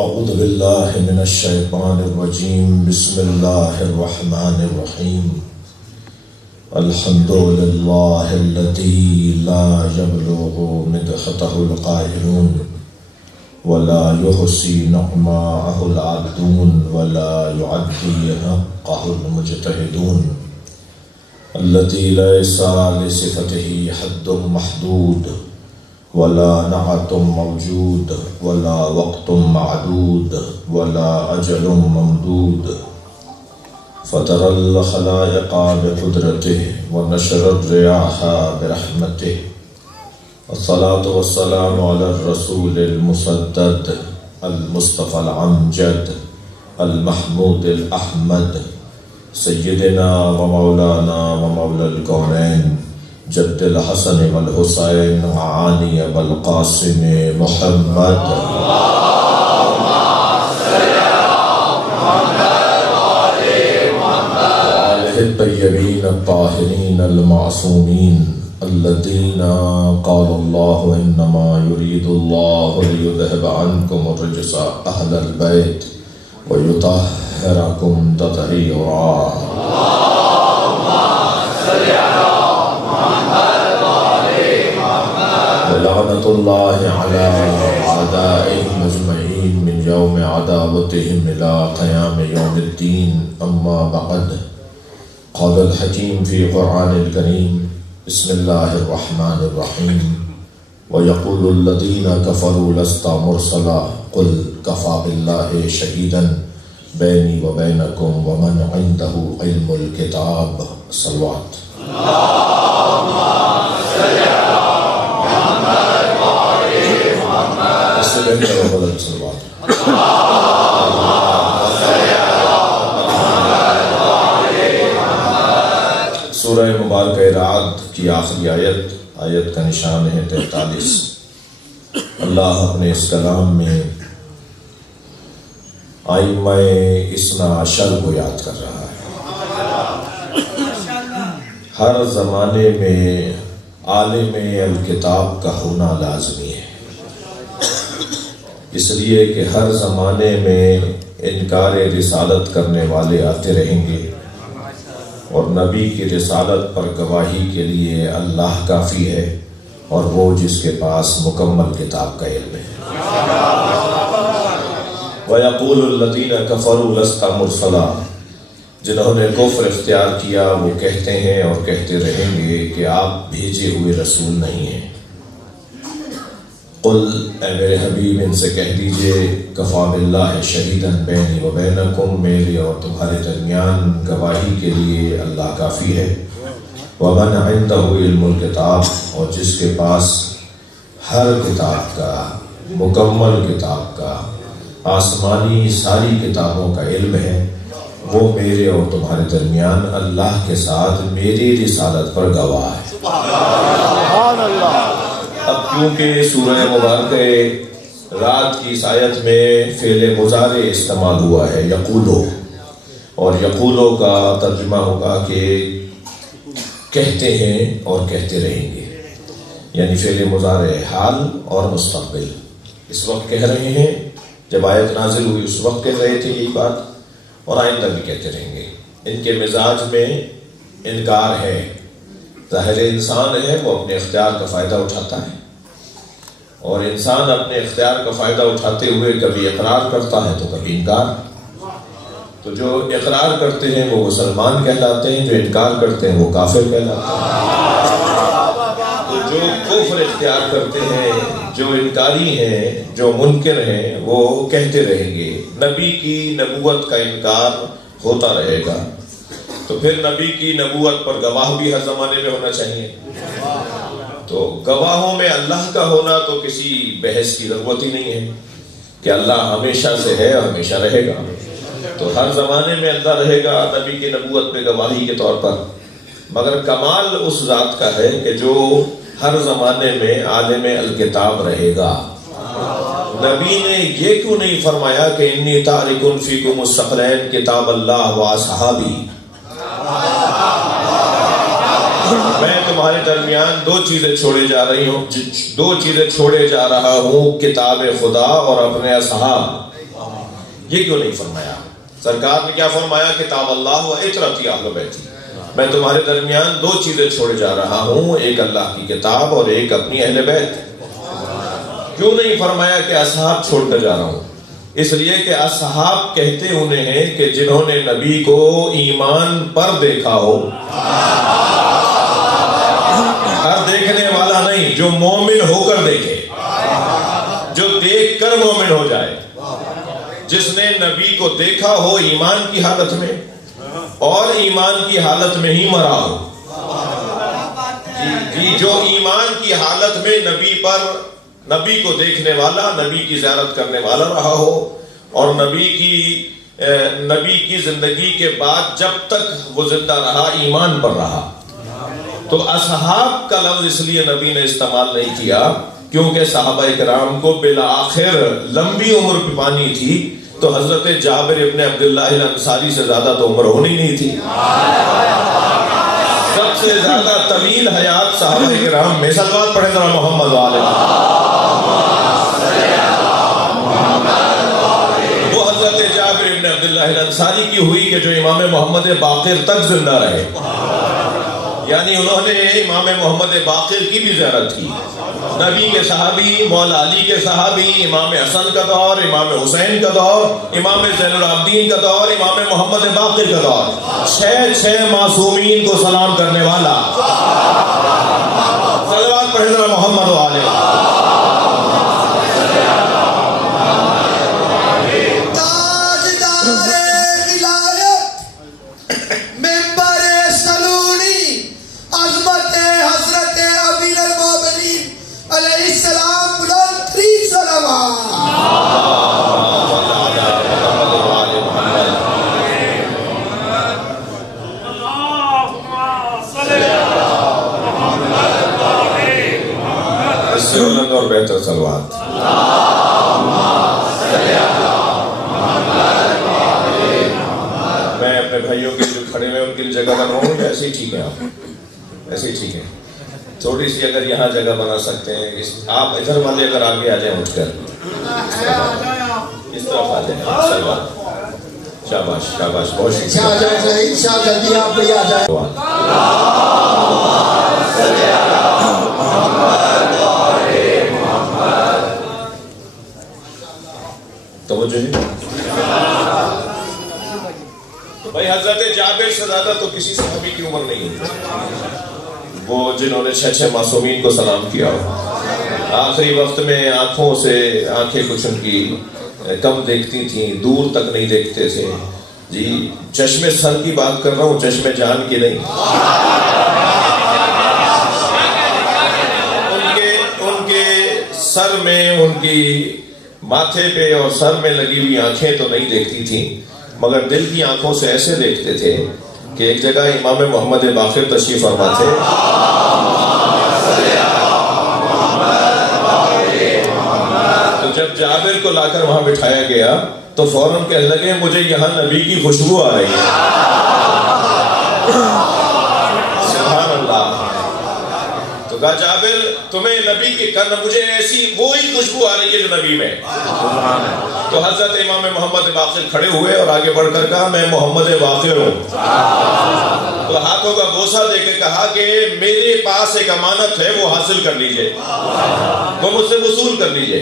اعوذ باللہ من الشیطان الرجیم بسم اللہ الرحمن الرحیم الحمد للہ الذی لا یبلغ مدحتہ القائلون ولا یحصی نعماءہ العادون ولا یعدی حقہ المجتہدون الذی لیس لصفتہ حد محدود ولا نعت موجود ولا وقت معدود ولا أجل ممدود فطر الخلائق بقدرته ونشر الرياح برحمته الصلاة والسلام على الرسول المسدد المصطفى الأمجد المحمود الأحمد سيدنا ومولانا ومولى الكونين جد الحسن والحسین عانی والقاسم محمد اللہم صل علی محمد وعلی محمد وآلہ الطیبین الطاہرین المعصومین الذین قال اللہ انما یرید اللہ لیذہب عنکم الرجس اہل البیت ویطہرکم تطہیرا اللہم صل علی لعنت اللہ علی اعدائهم اجمعین من یوم عداوتهم الى قیام یوم الدین اما بعد قال الحکیم فی قرآن الکریم بسم اللہ الرحمن الرحیم ویقول الذین کفروا لست مرسلا قل کفى باللہ شہیدا بینی وبینکم ومن عنده علم الکتاب صلوات اللہم صل علی سورہ مبارکہ رعد کی آخری آیت کا نشان ہے 43۔ اللہ اپنے اس کلام میں ائمہ اثنا عشر کو یاد کر رہا ہے۔ ہر زمانے میں عالم الکتاب کا ہونا لازمی ہے، اس لیے کہ ہر زمانے میں انکار رسالت کرنے والے آتے رہیں گے اور نبی کی رسالت پر گواہی کے لیے اللہ کافی ہے اور وہ جس کے پاس مکمل کتاب کا علم ہے۔ وَيَقُولُ الَّذِينَ كَفَرُوا لَسْتَ مُرْسَلًا، جنہوں نے کفر اختیار کیا وہ کہتے ہیں اور کہتے رہیں گے کہ آپ بھیجے ہوئے رسول نہیں ہیں۔ قل، اے میرے حبیب ان سے کہہ دیجئے، کفا باللہ شہیداً بینی و بینکم، میرے اور تمہارے درمیان گواہی کے لیے اللہ کافی ہے۔ ومن عنده علم الکتاب، اور جس کے پاس ہر کتاب کا، مکمل کتاب کا، آسمانی ساری کتابوں کا علم ہے، وہ میرے اور تمہارے درمیان اللہ کے ساتھ میری رسالت پر گواہ ہے۔ سبحان اللہ۔ اب کیونکہ سورہ مبارکہ رات کی اس آیت میں فعل مضارع استعمال ہوا ہے یقولو، اور یقولو کا ترجمہ ہوگا کہ کہتے ہیں اور کہتے رہیں گے، یعنی فعل مضارع حال اور مستقبل۔ اس وقت کہہ رہے ہیں، جب آیت نازل ہوئی اس وقت کہہ رہے تھے یہی بات، اور آئندہ بھی کہتے رہیں گے۔ ان کے مزاج میں انکار ہے۔ ظاہر انسان ہے وہ اپنے اختیار کا فائدہ اٹھاتا ہے، اور انسان اپنے اختیار کا فائدہ اٹھاتے ہوئے کبھی اقرار کرتا ہے تو کبھی انکار۔ تو جو اقرار کرتے ہیں وہ مسلمان کہلاتے ہیں، جو انکار کرتے ہیں وہ کافر کہلاتے ہیں۔ تو جو کفر اختیار کرتے ہیں، جو انکاری ہیں، جو منکر ہیں، وہ کہتے رہیں گے۔ نبی کی نبوت کا انکار ہوتا رہے گا، تو پھر نبی کی نبوت پر گواہ بھی ہر زمانے میں ہونا چاہیے۔ تو گواہوں میں اللہ کا ہونا تو کسی بحث کی ضرورت ہی نہیں ہے کہ اللہ ہمیشہ سے ہے اور ہمیشہ رہے گا، تو ہر زمانے میں اللہ رہے گا نبی کی نبوت پہ گواہی کے طور پر۔ مگر کمال اس ذات کا ہے کہ جو ہر زمانے میں عالم الکتاب رہے گا۔ نبی نے یہ کیوں نہیں فرمایا کہ انی تارک فیکم الثقلین کتاب اللہ و اصحابی، میں تمہارے درمیان دو چیزیں چھوڑے جا رہا ہوں، کتاب خدا اور اپنے اصحاب۔ یہ کیوں نہیں فرمایا؟ سرکار نے کیا فرمایا؟ کتاب اللہ و اطرتی اہل بیتی، میں تمہارے درمیان دو چیزیں چھوڑے جا رہا ہوں، ایک اللہ کی کتاب اور ایک اپنی اہل بیت۔ کیوں نہیں فرمایا کہ اصحاب چھوڑ کر جا رہا ہوں؟ اس لیے کہ اصحاب کہتے انہیں ہیں کہ جنہوں نے نبی کو ایمان پر دیکھا ہو، ہر دیکھنے والا نہیں، جو مومن ہو کر دیکھے، جو دیکھ کر مومن ہو جائے، جس نے نبی کو دیکھا ہو ایمان کی حالت میں اور ایمان کی حالت میں ہی مرا ہو، جی جو ایمان کی حالت میں نبی کو دیکھنے والا، نبی کی زیارت کرنے والا رہا ہو، اور نبی کی زندگی کے بعد جب تک وہ زندہ رہا ایمان پر رہا۔ تو اصحاب کا لفظ اس لیے نبی نے استعمال نہیں کیا کیونکہ صحابہ کرام کو بالآخر لمبی عمر پانی تھی، تو حضرت جابر ابن عبداللہ الانصاری سے زیادہ تو عمر ہونی نہیں تھی۔ سب سے زیادہ طویل حیات صحابہ کرام میں، صلوات پڑھیں ذرا محمد والے، وہ حضرت جابر ابن عبداللہ الانصاری کی ہوئی کہ جو امام محمد باقر تک زندہ رہے، یعنی انہوں نے امام محمد باقر کی بھی زیارت کی، نبی کے صحابی، مولا علی کے صحابی، امام حسن کا دور، امام حسین کا دور، امام زین العابدین کا دور، امام محمد باقر کا دور، 6 معصومین کو سلام کرنے والا، صلوات پڑھیں ذرا محمد والے۔ اور بہتر صلوات۔ میں اپنے بھائیوں کے جو کھڑے ہوئے ان کے لیے جگہ بناؤں، ایسے ہی ٹھیک ہے، آپ ایسے ہی ٹھیک ہے، تھوڑی سی اگر یہاں جگہ بنا سکتے ہیں، آپ ادھر والے اگر آگے آ جائیں اٹھ کر، اس طرف آ جائیں، شاباش شاباش، بہت توجہ ہے بھائی۔ حضرت جابر سے زیادہ تو کسی صحابی کی عمر نہیں ہوتی، وہ جنہوں نے 6 معصومین کو سلام کیا ہو، آخری وقت میں آنکھوں سے آنکھیں کچھ ان کی کم دیکھتی تھیں، دور تک نہیں دیکھتے تھے، جی چشمے سر کی بات کر رہا ہوں، چشمے جان کی نہیں۔ ان کے سر میں، ان کی ماتھے پہ اور سر میں لگی ہوئی آنکھیں تو نہیں دیکھتی تھیں، مگر دل کی آنکھوں سے ایسے دیکھتے تھے کہ ایک جگہ امام محمد باقر تشریف فرما تھے، تو جب جابر کو لا کر وہاں بٹھایا گیا تو فوراً کہنے لگے مجھے یہاں نبی کی خوشبو آ رہی ہے۔ سبحان اللہ۔ تو کہا جابر تمہیں نبی کی مجھے ایسی وہی خوشبو آ رہی ہے جو نبی میں۔ تو حضرت امام محمد باقر کھڑے ہوئے اور آگے بڑھ کر کہا میں محمد باقر ہوں۔ تو ہاتھوں کا بوسہ دے کے کہا کہ میرے پاس ایک امانت ہے، وہ حاصل کر لیجئے، وہ مجھ سے وصول کر لیجئے۔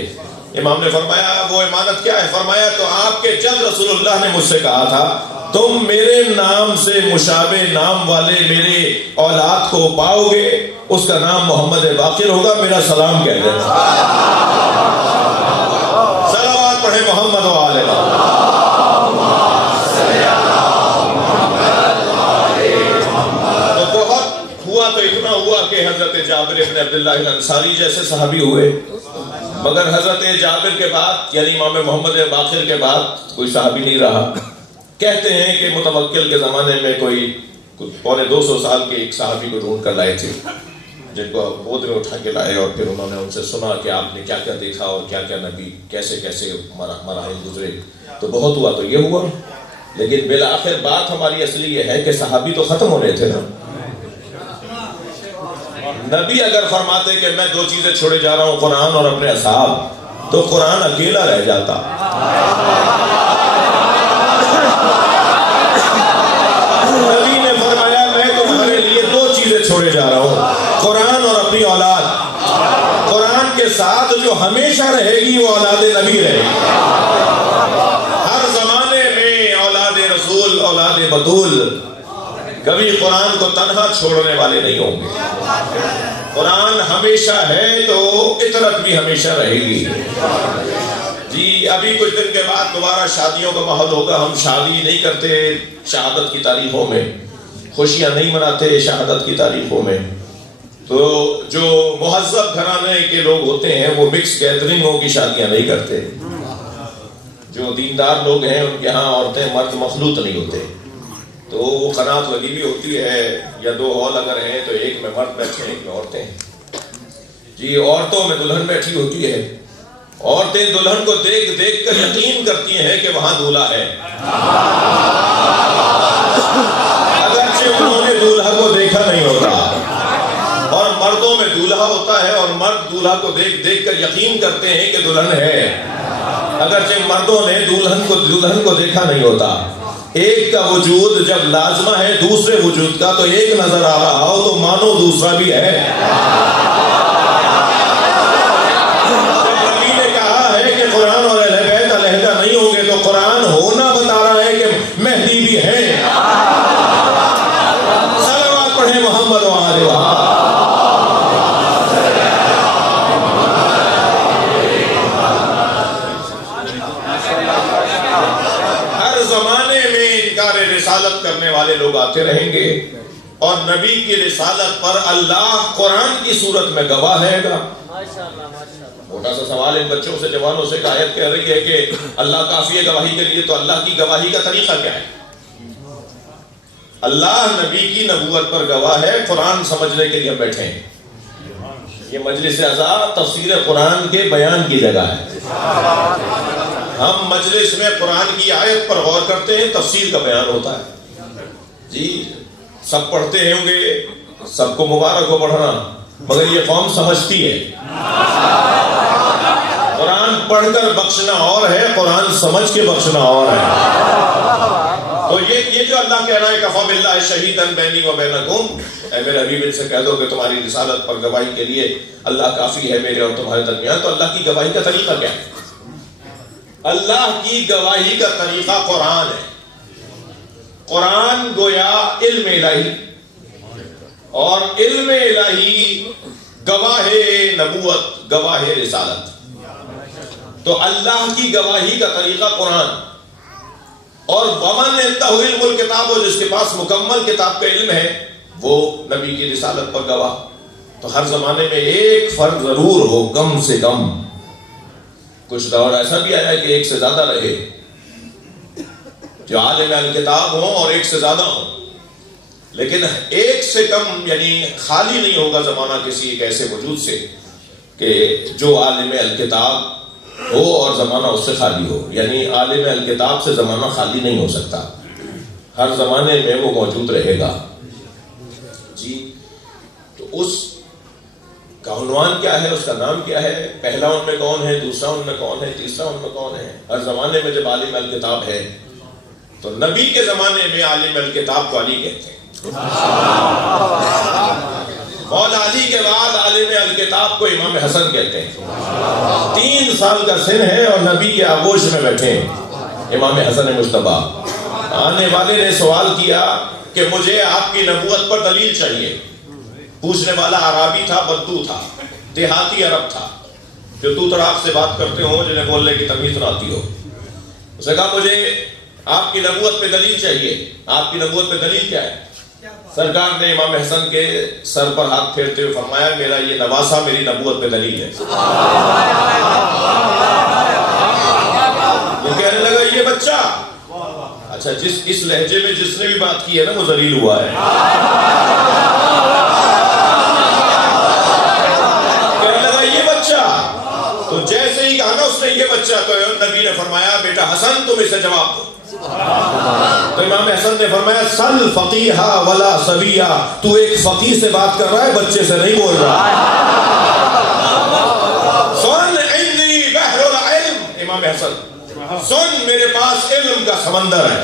امام نے فرمایا وہ امانت کیا ہے؟ فرمایا تو آپ کے جد رسول اللہ نے مجھ سے کہا تھا تم میرے نام سے مشابہ نام والے میرے اولاد کو پاؤ گے، اس کا نام محمد باقر ہوگا، میرا سلام کہہ دینا۔ صلوات پڑھے محمد وآلہ۔ تو بہت ہوا، تو اتنا ہوا کہ حضرت جابر ابن عبداللہ الانصاری جیسے صحابی ہوئے، مگر حضرت جابر کے بعد یعنی امام محمد باقر کے بعد کوئی صحابی نہیں رہا۔ کہتے ہیں کہ متوکل کے زمانے میں کوئی 250 سال کے ایک صحابی کو ڈھونڈ کر لائے تھے، جن کو گود میں اٹھا کے لائے، اور پھر انہوں نے ان سے سنا کہ آپ نے کیا کیا دیکھا اور کیا کیا نبی کیسے کیسے مراحل گزرے۔ تو بہت ہوا تو یہ ہوا، لیکن بالآخر بات ہماری اصلی یہ ہے کہ صحابی تو ختم ہونے تھے نا۔ نبی اگر فرماتے کہ میں 2 چیزیں چھوڑے جا رہا ہوں، قرآن اور اپنے اصحاب، تو قرآن اکیلا رہ جاتا، ساتھ جو ہمیشہ رہے گی وہ اولاد نبی رہے گی. ہر زمانے میں اولاد رسول، اولاد بطول کبھی قرآن کو تنہا چھوڑنے والے نہیں ہوں گے. قرآن ہمیشہ ہے تو اطرت بھی ہمیشہ رہے گی. جی ابھی کچھ دن کے بعد دوبارہ شادیوں کا ماحول ہوگا. ہم شادی نہیں کرتے شہادت کی تاریخوں میں، خوشیاں نہیں مناتے شہادت کی تاریخوں میں. تو جو مہذب گھرانے کے لوگ ہوتے ہیں وہ مکس گیدرنگوں کی شادیاں نہیں کرتے. جو دیندار لوگ ہیں ان کے ہاں عورتیں مرد مخلوط نہیں ہوتے. تو قناعت لگی بھی ہوتی ہے، یا 2 ہال اگر ہیں تو ایک میں مرد بیٹھے ہیں ایک میں عورتیں. جی عورتوں میں دلہن بیٹھی ہوتی ہے. عورتیں دلہن کو دیکھ دیکھ کر یقین کرتی ہیں کہ وہاں دولہا ہے، اگرچہ انہوں نے دولہا کو دیکھا نہیں ہوتا. اور مردوں میں دولہا ہوتا ہے اور مرد دولہا کو دیکھ دیکھ کر یقین کرتے ہیں کہ دلہن ہے، اگرچہ مردوں نے دلہن کو دیکھا نہیں ہوتا. ایک کا وجود جب لازمہ ہے دوسرے وجود کا، تو ایک نظر آ رہا ہو تو مانو دوسرا بھی ہے. جب نبی نے کہا ہے کہ قرآن اور اہل بیت علیحدہ نہیں ہوں گے تو قرآن ہونا بتا رہا ہے کہ مہدی بھی ہے. صلوات پڑھیں محمد و آل محمد. رسالت کرنے والے لوگ آتے رہیں گے اور نبی کی رسالت پر اللہ قرآن کی صورت میں گواہ ہے گا. موٹا سا سوال ان بچوں سے جوانوں سے آیت کہہ رہی ہے کہ اللہ کافی ہے گواہی کے لیے، تو اللہ کی گواہی کا طریقہ کیا ہے؟ اللہ نبی کی نبوت پر گواہ ہے. قرآن سمجھنے کے لیے ہم بیٹھے ہیں. یہ مجلس اعزاز تفسیر قرآن کے بیان کی جگہ ہے. ہم مجلس میں قرآن کی آیت پر غور کرتے ہیں، تفسیر کا بیان ہوتا ہے. جی سب پڑھتے ہوں گے، سب کو مبارک ہو پڑھنا، مگر یہ قوم سمجھتی ہے. قرآن پڑھ کر بخشنا اور ہے، قرآن سمجھ کے بخشنا اور ہے. تو یہ جو اللہ کہہ رہا ہے کفا باللہ شہیدا بینی و بینکم، اے میرے حبیب ان سے کہہ دو کہ تمہاری رسالت پر گواہی کے لیے اللہ کافی ہے میرے اور تمہارے درمیان. تو اللہ کی گواہی کا طریقہ کیا ہے؟ اللہ کی گواہی کا طریقہ قرآن ہے. قرآن گویا علم الہی، اور علم الہی گواہ نبوت، گواہ رسالت. تو اللہ کی گواہی کا طریقہ قرآن. اور ومن عنده علم الکتاب، اور جس کے پاس مکمل کتاب کا علم ہے وہ نبی کی رسالت پر گواہ. تو ہر زمانے میں ایک فرد ضرور ہو کم سے کم. کچھ دور ایسا بھی آیا کہ ایک سے زیادہ رہے جو عالم الکتاب ہوں اور ایک سے زیادہ ہوں، لیکن ایک سے کم یعنی خالی نہیں ہوگا زمانہ کسی ایک ایسے وجود سے کہ جو عالم الکتاب ہو اور زمانہ اس سے خالی ہو. یعنی عالم الکتاب سے زمانہ خالی نہیں ہو سکتا، ہر زمانے میں وہ موجود رہے گا. جی تو اس کا عنوان کیا ہے، اس کا نام کیا ہے، پہلا ان میں کون ہے، دوسرا ان میں کون ہے، تیسرا ان میں کون ہے. ہر زمانے میں جب عالم الکتاب ہے تو نبی کے زمانے میں عالم الکتاب کو علی کہتے ہیں. مولا علی کے بعد عالم الکتاب کو امام حسن کہتے ہیں. 3 سال کا سن ہے اور نبی کے آغوش میں بیٹھے ہیں امام حسن مجتبیٰ. آنے والے نے سوال کیا کہ مجھے آپ کی نبوت پر دلیل چاہیے. پوچھنے والا عربی تھا، بدو تھا، دیہاتی عرب تھا، جو تو تڑاک سے بات کرتے ہوں، جنہیں بولنے کی تمیز نہ آتی ہو. اس نے کہا مجھے آپ کی نبوت پہ دلیل چاہیے. آپ کی نبوت پہ دلیل کیا ہے؟ سرکار نے امام حسن کے سر پر ہاتھ پھیرتے ہوئے فرمایا میرا یہ نواسا میری نبوت پہ دلیل ہے. وہ کہنے لگا یہ بچہ، اچھا اس لہجے میں جس نے بھی بات کی ہے نا وہ ذلیل ہوا ہے. کہنے لگا یہ بچہ، تو جیسے ہی کہا نا اس نے یہ بچہ، تو نبی نے فرمایا بیٹا حسن تم اسے جواب دو. تو امام حسن نے فرمایا سل فقیہا ولا صبیہ، تو ایک فقیہ سے بات کر رہا ہے، بچے سے نہیں بول رہا. سن عندی بحر العلم، امام حسن سن میرے پاس علم کا سمندر ہے،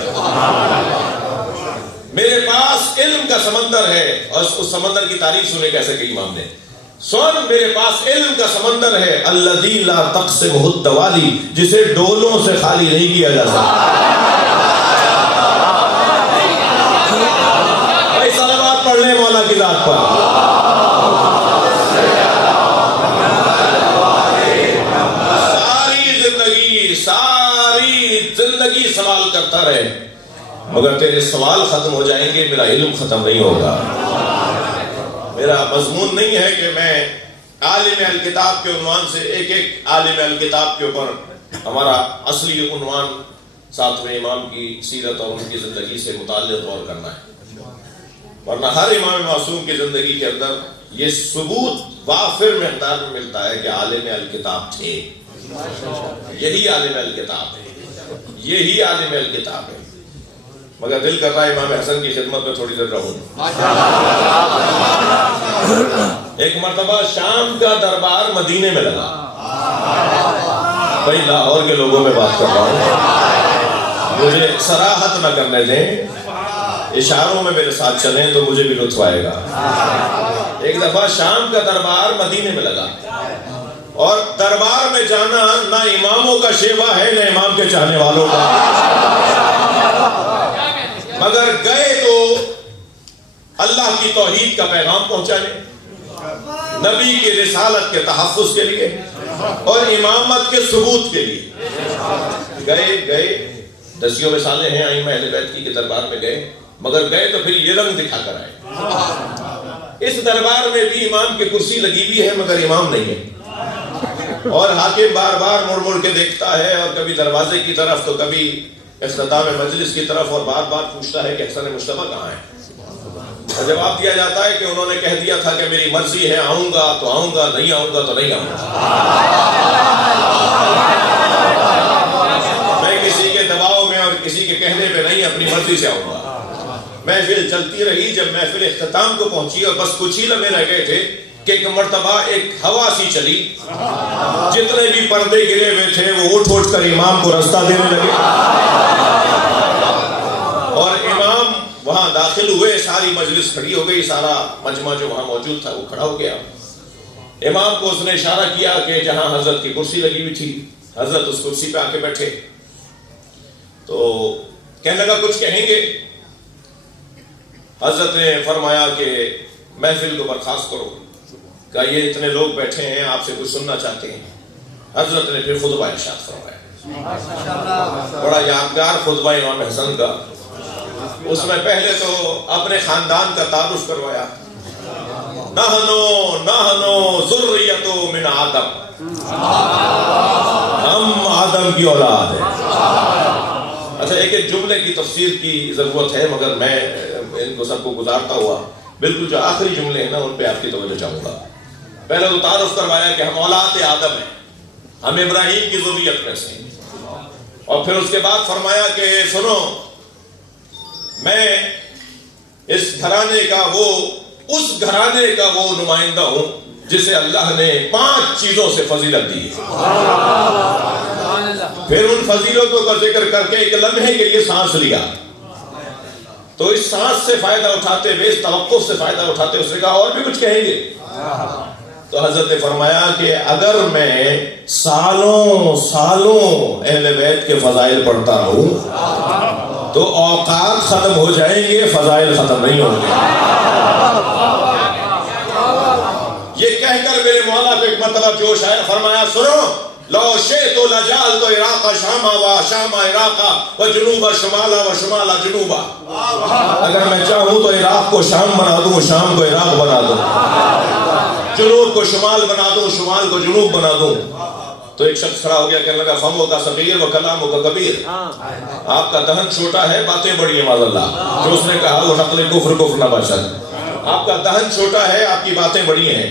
میرے پاس علم کا سمندر ہے. اور اس سمندر کی تعریف سنے کیسے کہ امام نے سن میرے پاس علم کا سمندر ہے، الذی لا تقسمہ الدوالی، جسے ڈولوں سے خالی نہیں کیا جا سکتا۔ بھائی صلوات پڑھ لیں مولا کی ذات پر۔ ساری زندگی سوال کرتا رہے، مگر تیرے سوال ختم ہو جائیں گے، میرا علم ختم نہیں ہوگا۔ میرا مضمون نہیں ہے کہ میں عالم الکتاب کے عنوان سے ایک ایک عالم الکتاب کے اوپر ہمارا اصلی عنوان ساتویں امام کی سیرت اور ان کی زندگی سے متعلق غور کرنا ہے، ورنہ ہر امام معصوم کی زندگی کے اندر یہ ثبوت وافر مقدار میں ملتا ہے کہ عالم الکتاب تھے، یہی عالم الکتاب ہے، یہی عالم الکتاب ہے۔ مگر دل کر رہا ہے امام حسن کی خدمت میں تھوڑی دیر رہوں۔ ایک مرتبہ شام کا دربار مدینے میں لگا، بھائی لاہور کے لوگوں میں بات کر رہا ہوں، مجھے صراحت نہ کرنے دیں، اشاروں میں میرے ساتھ چلیں تو مجھے بھی لطف آئے گا۔ ایک دفعہ شام کا دربار مدینے میں لگا، اور دربار میں جانا نہ اماموں کا شیوا ہے نہ امام کے چاہنے والوں کا، مگر گئے تو اللہ کی توحید کا پیغام پہنچانے، نبی کی رسالت کے تحفظ کے لیے اور امامت کے ثبوت کے لیے گئے۔ دسیوں مثالیں ہیں ائمہ اہل بیت کی کہ دربار میں گئے، مگر گئے تو پھر یہ رنگ دکھا کر آئے۔ اس دربار میں بھی امام کی کرسی لگی ہوئی ہے مگر امام نہیں ہے، اور حاکم بار بار مڑ مڑ کے دیکھتا ہے، اور کبھی دروازے کی طرف تو کبھی اختتام مجلس کی طرف، اور بار بار پوچھتا ہے کہ حسن مصطفیٰ کہاں ہے؟ اور جواب دیا جاتا ہے کہ انہوں نے کہہ دیا تھا کہ میری مرضی ہے، آؤں گا تو آؤں گا، نہیں آؤں گا تو نہیں آؤں گا۔ میں کسی کے دباؤ میں اور کسی کے کہنے پہ نہیں، اپنی مرضی سے آؤں گا۔ محفل چلتی رہی، جب محفل اختتام کو پہنچی اور بس کچھ ہی لمحے رہ گئے تھے کہ ایک مرتبہ ایک ہوا سی چلی، جتنے بھی پردے گرے ہوئے تھے وہ اٹھ اٹھ کر امام کو رستہ دینے لگے، اور امام وہاں داخل ہوئے، ساری مجلس کھڑی ہو گئی، سارا مجمع جو وہاں موجود تھا وہ کھڑا ہو گیا۔ امام کو اس نے اشارہ کیا کہ جہاں حضرت کی کرسی لگی ہوئی تھی، حضرت اس کرسی پہ آ کے بیٹھے، تو کہنے لگا کچھ کہیں گے؟ حضرت نے فرمایا کہ محفل کو برخاست کرو، کہ یہ اتنے لوگ بیٹھے ہیں آپ سے کچھ سننا چاہتے ہیں۔ حضرت نے پھر خطبہ ارشاد فرمایا، بڑا یادگار خطبہ امام حسن کا۔ اس میں پہلے تو اپنے خاندان کا تعارف کروایا، نحنو ذریۃ من آدم، ہم آدم کی اولاد ہیں۔ اچھا، ایک جملے کی تفسیر کی ضرورت ہے، مگر میں ان کو سب کو گزارتا ہوا بالکل جو آخری جملے ہیں نا ان پہ آپ کی توجہ چاہوں گا۔ پہلے تو تعارف کروایا کہ ہم اولاد آدم ہیں، ہم ابراہیم کی ذریت میں سے، اور پھر اس کے بعد فرمایا کہ سنو، میں اس گھرانے کا اس گھرانے کا وہ نمائندہ ہوں جسے اللہ نے 5 چیزوں سے فضیلت دی ہے۔ پھر ان فضیلتوں کا ذکر کر کے ایک لمحے کے لیے سانس لیا، تو اس سانس سے فائدہ اٹھاتے ہوئے، اس توقف سے فائدہ اٹھاتے ہوئے اس نے کہا اور بھی کچھ کہیں گے؟ تو حضرت نے فرمایا کہ اگر میں سالوں اہل بیت کے فضائل پڑھتا رہوں تو اوقات ختم ہو جائیں گے، فضائل ختم نہیں ہوں گے۔ یہ کہہ کر میرے مولا پہ ایک مرتبہ جوش آیا، فرمایا سنو، لو شئت لجعلت عراق شاما و شام عراقا و جنوب شمالا و شمالا جنوبا، اگر میں چاہوں تو عراق کو شام بنا دوں، شام کو عراق بنا دوں، جنوب کو شمال بنا دوں، شمال کو جنوب بنا دوں۔ تو ایک شخص کھڑا ہو گیا، کہنے لگا فمو کا صغیر و کلامو کا کبیر، آپ کا دہن چھوٹا ہے، باتیں بڑی ہیں معاذ اللہ۔ جو اس نے کہا وہ نقل کفر نہ باشد، آپ کا دہن چھوٹا ہے، آپ کی باتیں بڑی ہیں۔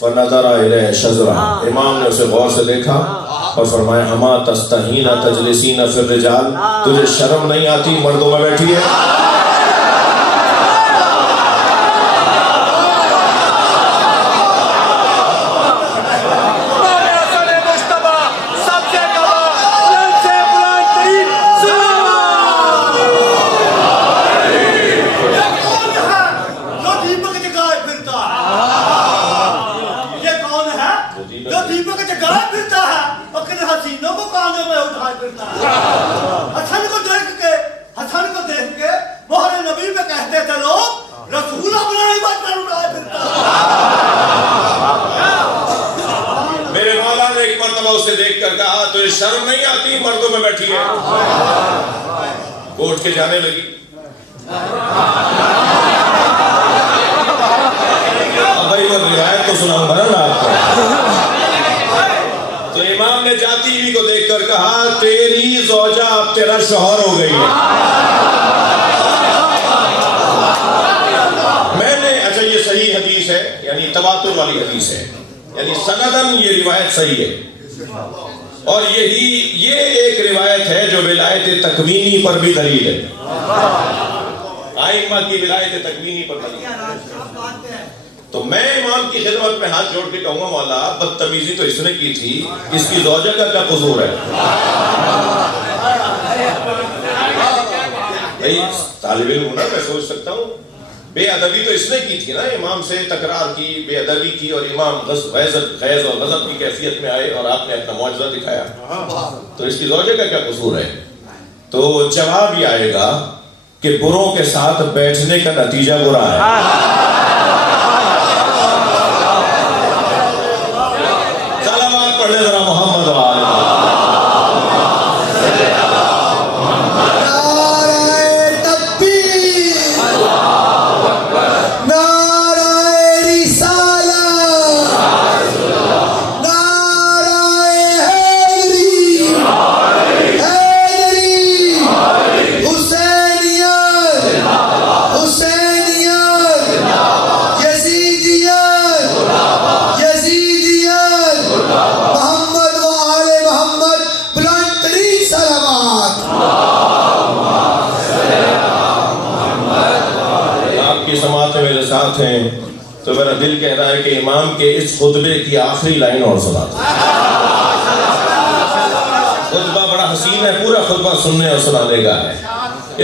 فنظر الیہ شذرا، امام نے اسے غور سے دیکھا اور فرمایا اما تستحین تجلسین فی الرجال، تجھے شرم نہیں آتی مردوں میں بیٹھی ہے؟ حسن کو دیکھ کے مہر نبی میں کہتے تھے لوگ رسول اپنا ہی بچہ اٹھائے پھرتا. میرے مولا نے ایک مرتبہ اسے دیکھ کر کہا تو یہ شرم نہیں آتی مردوں میں بیٹھی ہے؟ اٹھ کے جانے لگی. اب بھائی وہ روایت تو سناؤں گا نا آپ کو. تو امام نے جاتی ہوئی کو دیکھ کر کہا تیری زوجہ اب تیرا شوہر ہو گئی ہے. میں نے اچھا یہ صحیح حدیث ہے یعنی تواتر والی حدیث ہے یعنی سندن یہ روایت صحیح ہے. اور یہ ایک روایت ہے جو ولایت تکوینی پر بھی دلیل ہے. ائمہ کی ولایت تکوینی پر دلیل ہے. تو میں امام کی خدمت میں ہاتھ جوڑ کے کہوں گا مولا بدتمیزی تو اس نے کی تھی, اس کی زوجہ کا کیا قصور ہے؟ طالب علم ہوں نا, میں سوچ سکتا ہوں بے ادبی تو اس نے کی تھی نا, امام سے تکرار کی, بے ادبی کی, اور امام غیظ اور غضب کی کیفیت میں آئے اور آپ نے اپنا معجزہ دکھایا, تو اس کی زوجہ کا کیا قصور ہے؟ تو جواب یہ آئے گا کہ بروں کے ساتھ بیٹھنے کا نتیجہ برا ہے. صلوات پڑھ لے ذرا محمد و آل محمد. ساتھ ہیں تو میرا دل کہہ رہا ہے کہ امام کے اس خطبے کی آخری لائن اور سنا دیں. خطبہ بڑا حسین ہے, پورا خطبہ سننے اور سنانے کا ہے.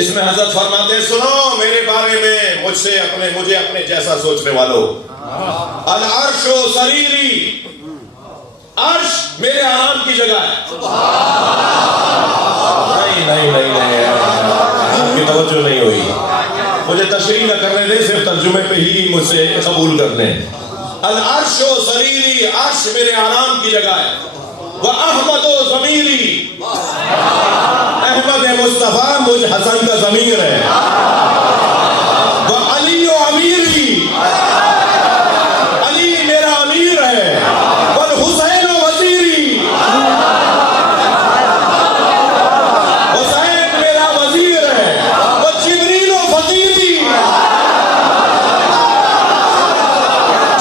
اس میں حضرت فرماتے ہیں سنو میرے بارے میں مجھے اپنے جیسا سوچنے والوں, العرش و سریری, عرش میرے آرام کی جگہ ہے. نہیں آپ کی توجہ نہیں ہوئی, مجھے تشریح نہ کرنے دیں, صرف ترجمے پہ ہی مجھ سے قبول کر لیں. العرش و سریری, عرش میرے آرام کی جگہ ہے. وَأَحْمَدُ ضَمِيرِي, احمد مصطفیٰ مجھ حسن کا ضمیر ہے. وَعَلِيُّ أَمِيرِي, علی میرا امیر ہے. وَالْحُسَيْنُ وَزِيرِي, حسین میرا وزیر ہے. وَجِبْرِيلُ فَقِيرِي,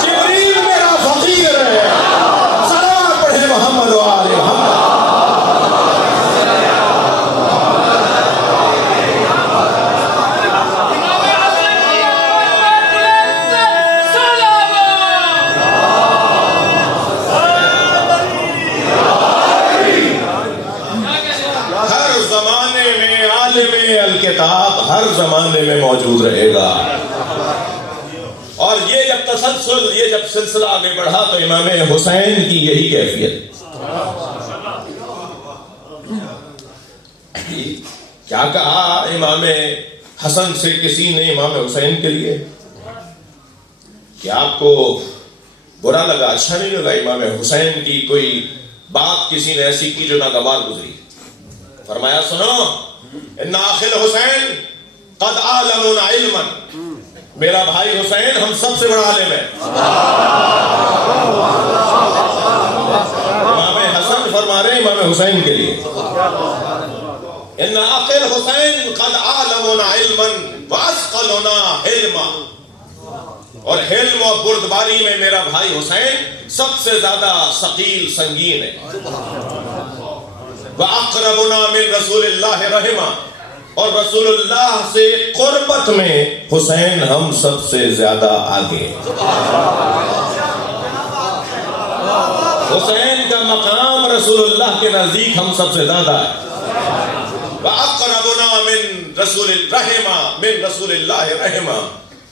جبریل میرا فقیر ہے. صلوات پڑھے محمد و آل محمد. ہر زمانے میں عالم الکتاب ہر زمانے میں موجود رہے گا. اور یہ جب سلسلہ آگے بڑھا تو امام حسین کی یہی کیفیت. کیا کہا امام حسن سے کسی نے امام حسین کے لیے کہ آپ کو برا لگا, اچھا نہیں لگا امام حسین کی کوئی بات کسی نے ایسی کی جو ناگوار گزری؟ فرمایا سنو ان اخل حسین قد عالمنا علما, میرا بھائی حسین ہم سب سے بڑا عالم ہے. امام حسن فرما رہے امام حسین کے لیے ان اخل حسین قد عالمنا علما واسقلنا حلما, اور حلم اور بردباری میں میرا بھائی حسین سب سے زیادہ ثقیل سنگین ہے. وَأَقْرَبُنَا مِن رَسُولِ اللَّهِ رَحِمًا, اور رسول اللہ سے قربت میں حسین ہم سب سے زیادہ آگے. حسین کا مقام رسول اللہ کے نزدیک ہم سب سے زیادہ ہے. وَأَقْرَبُنَا مِن رَسُولِ اللَّهِ رَحِمًا,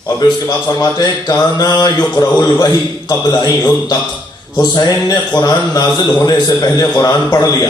اور پھر اس کے بعد فرماتے ہیں کانا یقرأ الوحی قبل ان ينطق, حسین نے قرآن نازل ہونے سے پہلے قرآن پڑھ لیا.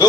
2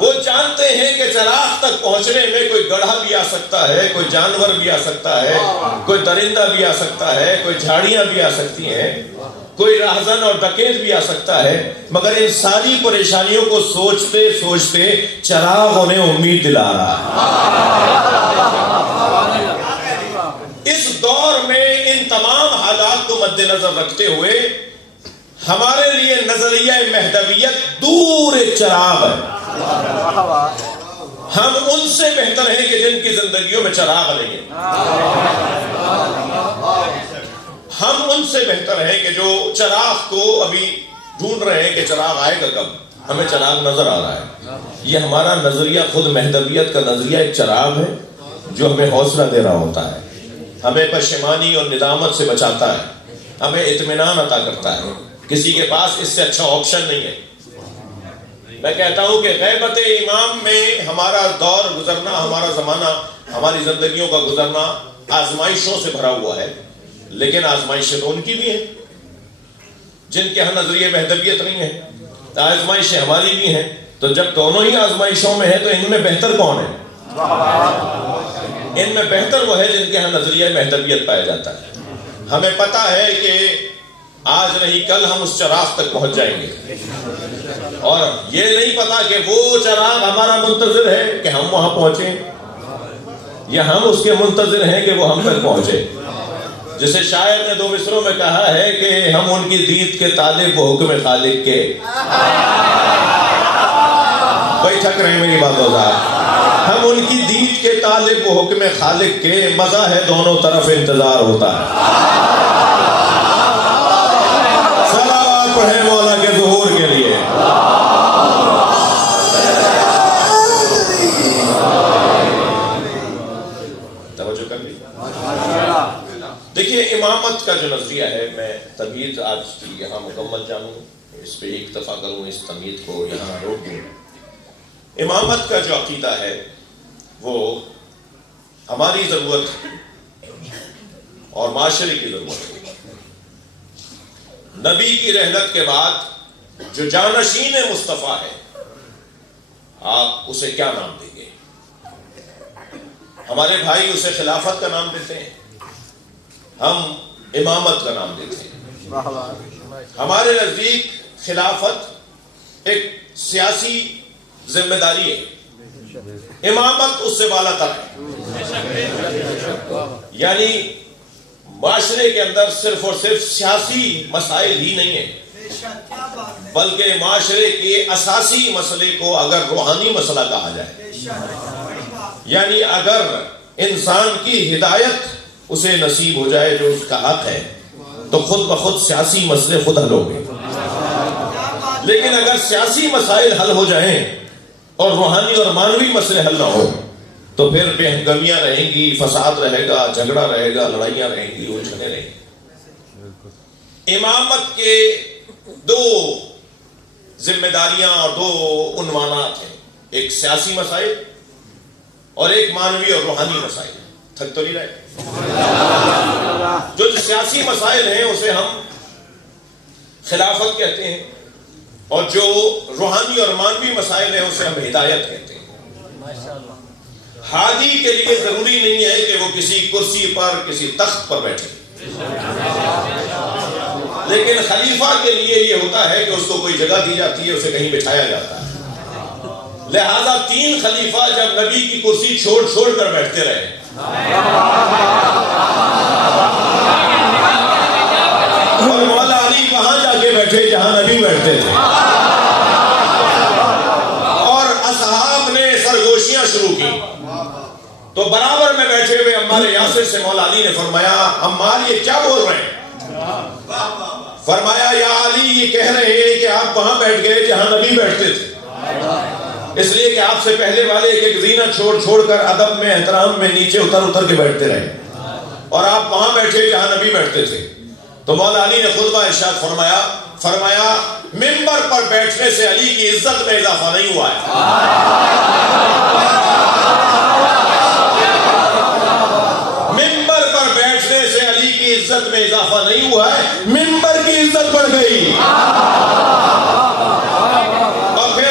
وہ جانتے ہیں کہ چراغ تک پہنچنے میں کوئی گڑھا بھی آ سکتا ہے، کوئی جانور بھی آ سکتا ہے، کوئی درندہ بھی آ سکتا ہے، کوئی جھاڑیاں بھی آ سکتی ہیں، کوئی راہزن اور ڈکیت بھی آ سکتا ہے، مگر ان ساری پریشانیوں کو سوچتے سوچتے چراغ انہیں امید دلا رہا ہے۔ اس دور میں ان تمام حالات کو مد نظر رکھتے ہوئے ہمارے لیے نظریہ مہدویت دور ایک چراغ ہے۔ ہم ان سے بہتر ہیں کہ جن کی زندگیوں میں چراغ نہیں ہے۔ ہم ان سے بہتر ہیں کہ جو چراغ کو ابھی ڈھونڈ رہے ہیں کہ چراغ آئے گا کب، ہمیں چراغ نظر آ رہا ہے۔ یہ ہمارا نظریہ، خود مہدویت کا نظریہ ایک چراغ ہے جو ہمیں حوصلہ دے رہا ہوتا ہے، ہمیں پشیمانی اور ندامت سے بچاتا ہے، ہمیں اطمینان عطا کرتا ہے۔ کسی کے پاس اس سے اچھا آپشن نہیں ہے۔ میں کہتا ہوں کہ غیبت امام میں ہمارا دور گزرنا، ہمارا زمانہ، ہماری زندگیوں کا گزرنا آزمائشوں سے بھرا ہوا ہے، لیکن آزمائشیں تو ان کی بھی ہیں جن کے ہاں نظریہ مہدویت نہیں ہے، آزمائشیں ہماری بھی ہیں۔ تو جب دونوں ہی آزمائشوں میں ہیں تو ان میں بہتر کون ہے؟ ان میں بہتر وہ ہے جن کے ہاں نظریہ مہدویت پایا جاتا ہے۔ ہمیں پتا ہے کہ آج نہیں کل ہم اس چراغ تک پہنچ جائیں گے، اور یہ نہیں پتا کہ وہ چراغ ہمارا منتظر ہے کہ ہم وہاں پہنچیں، یا ہم اس کے منتظر ہیں کہ وہ ہم تک پہنچے۔ جسے شاعر نے 2 مصروں میں کہا ہے کہ ہم ان کی دید کے طالب و حکم خالق کے۔ بھائی تھک رہے ہیں میری بات ہوگا، ہم ان کی دید کے طالب و حکم خالق کے، مزہ ہے دونوں طرف انتظار ہوتا ہے۔ صلوات پڑھیں مولا کے ظہور کے لیے۔ توجہ کر لی۔ دیکھیے امامت کا جو نظریہ ہے، میں تمہید آج کی یہاں مکمل جانوں، اس پہ اکتفا کروں، اس تمہید کو یہاں روک دوں۔ امامت کا جو عقیدہ ہے وہ ہماری ضرورت اور معاشرے کی ضرورت ہے۔ نبی کی رحلت کے بعد جو جانشین مصطفیٰ ہے، آپ اسے کیا نام دیں گے؟ ہمارے بھائی اسے خلافت کا نام دیتے ہیں، ہم امامت کا نام دیتے ہیں۔ ہمارے نزدیک خلافت ایک سیاسی ذمہ داری ہے، امامت اس سے بالا تر ہے۔ یعنی معاشرے کے اندر صرف اور صرف سیاسی مسائل ہی نہیں ہیں، بلکہ معاشرے کے اساسی مسئلے کو اگر روحانی مسئلہ کہا جائے، یعنی اگر انسان کی ہدایت اسے نصیب ہو جائے جو اس کا حق ہے، تو خود بخود سیاسی مسئلے خود حل ہوں گے۔ لیکن اگر سیاسی مسائل حل ہو جائیں اور روحانی اور مانوی مسئلے حل نہ ہو، تو پھر بے ہنگمیاں رہیں گی، فساد رہے گا، جھگڑا رہے گا، لڑائیاں رہیں گی، الجھنیں رہیں گی۔ امامت کے 2 ذمہ داریاں اور 2 عنوانات ہیں، ایک سیاسی مسائل اور ایک مانوی اور روحانی مسائل۔ تھک تو نہیں رہے؟ جو سیاسی مسائل ہیں اسے ہم خلافت کہتے ہیں، اور جو روحانی اور مانوی مسائل ہیں اسے ہم ہدایت کہتے ہیں۔ ہادی کے لیے ضروری نہیں ہے کہ وہ کسی کرسی پر، کسی تخت پر بیٹھے، لیکن خلیفہ کے لیے یہ ہوتا ہے کہ اس کو کوئی جگہ دی جاتی ہے، اسے کہیں بٹھایا جاتا ہے۔ لہذا 3 خلیفہ جب نبی کی کرسی چھوڑ چھوڑ کر بیٹھتے رہے، اور مولا علی وہاں جا کے بیٹھے جہاں نبی بیٹھتے تھے، اور اصحاب نے سرگوشیاں شروع کی، تو برابر میں بیٹھے ہوئے عمار یاسر سے مولا علی نے فرمایا، عمار یہ کیا بول رہے ہیں؟ فرمایا یا علی یہ کہہ رہے ہیں کہ آپ وہاں بیٹھ گئے جہاں نبی بیٹھتے تھے، اس لیے کہ آپ سے پہلے والے ایک ایک زینت چھوڑ چھوڑ کر ادب میں احترام میں نیچے اتر اتر کے بیٹھتے رہے، اور آپ وہاں بیٹھے جہاں نبی بیٹھتے تھے۔ تو مولا علی نے خطبہ ارشاد فرمایا منبر پر بیٹھنے سے علی کی عزت میں اضافہ نہیں ہوا ہے، منبر پر بیٹھنے سے علی کی عزت میں اضافہ نہیں ہوا ہے، منبر کی عزت بڑھ گئی۔ اور پھر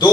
2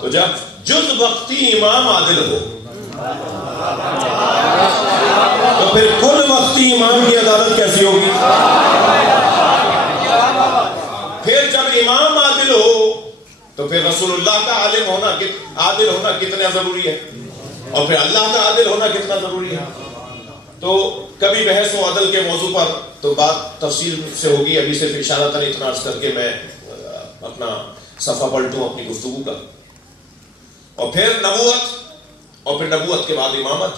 تو جب جز وقتی امام عادل ہو تو پھر کل وقتی امام کی عدالت کیسی ہوگی؟ پھر جب امام عادل ہو تو پھر رسول اللہ کا عالم ہونا عادل ہونا کتنا ضروری ہے، اور پھر اللہ کا عادل ہونا کتنا ضروری ہے۔ تو کبھی بحث و عدل کے موضوع پر تو بات تفصیل سے ہوگی، ابھی صرف اشارتاً اتنا عرض کر کے میں اپنا صفحہ پلٹوں اپنی گفتگو کا۔ اور پھر نبوت، اور پھر نبوت کے بعد امامت،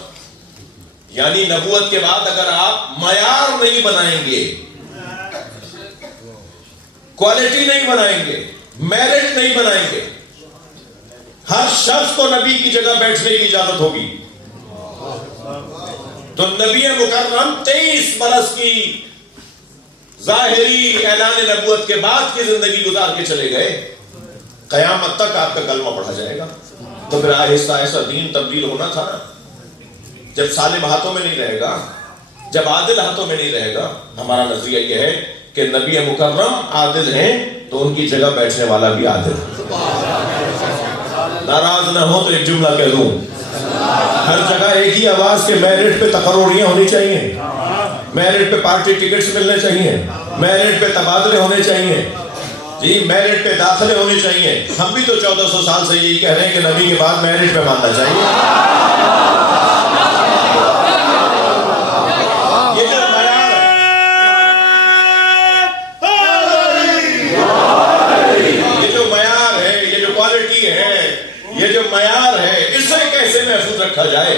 یعنی نبوت کے بعد اگر آپ معیار نہیں بنائیں گے، کوالٹی نہیں بنائیں گے، میرٹ نہیں بنائیں گے، ہر شخص کو نبی کی جگہ بیٹھنے کی اجازت ہوگی، تو نبی مکرم 23 برس کی ظاہری اعلان نبوت کے بعد کی زندگی گزار کے چلے گئے، قیامت تک آپ کا کلمہ پڑھا جائے گا۔ تو پھر آہستہ آہستہ دین تبدیل ہونا تھا نا۔ جب ظالم ہاتھوں میں نہیں رہے گا، جب عادل ہاتھوں میں نہیں رہے گا، ہمارا نظریہ یہ ہے کہ نبی مکرم عادل ہیں تو ان کی جگہ بیٹھنے والا بھی عادل ہے۔ ناراض نہ ہو تو ایک جملہ کہہ دوں، ہر جگہ ایک ہی آواز کے میرٹ پہ تقرریاں ہونی چاہیے، میرٹ پہ پارٹی ٹکٹس ملنے چاہیے، میرٹ پہ تبادلے ہونے چاہیے، جی میرٹ پہ داخلے ہونے چاہیے۔ ہم بھی تو 1400 سال سے یہی کہہ رہے ہیں کہ نبی کے بعد میرٹ پہ ماننا چاہیے۔ یہ جو معیار ہے، یہ جو معیار ہے، یہ جو کوالٹی ہے، یہ جو معیار ہے، اسے کیسے محفوظ رکھا جائے؟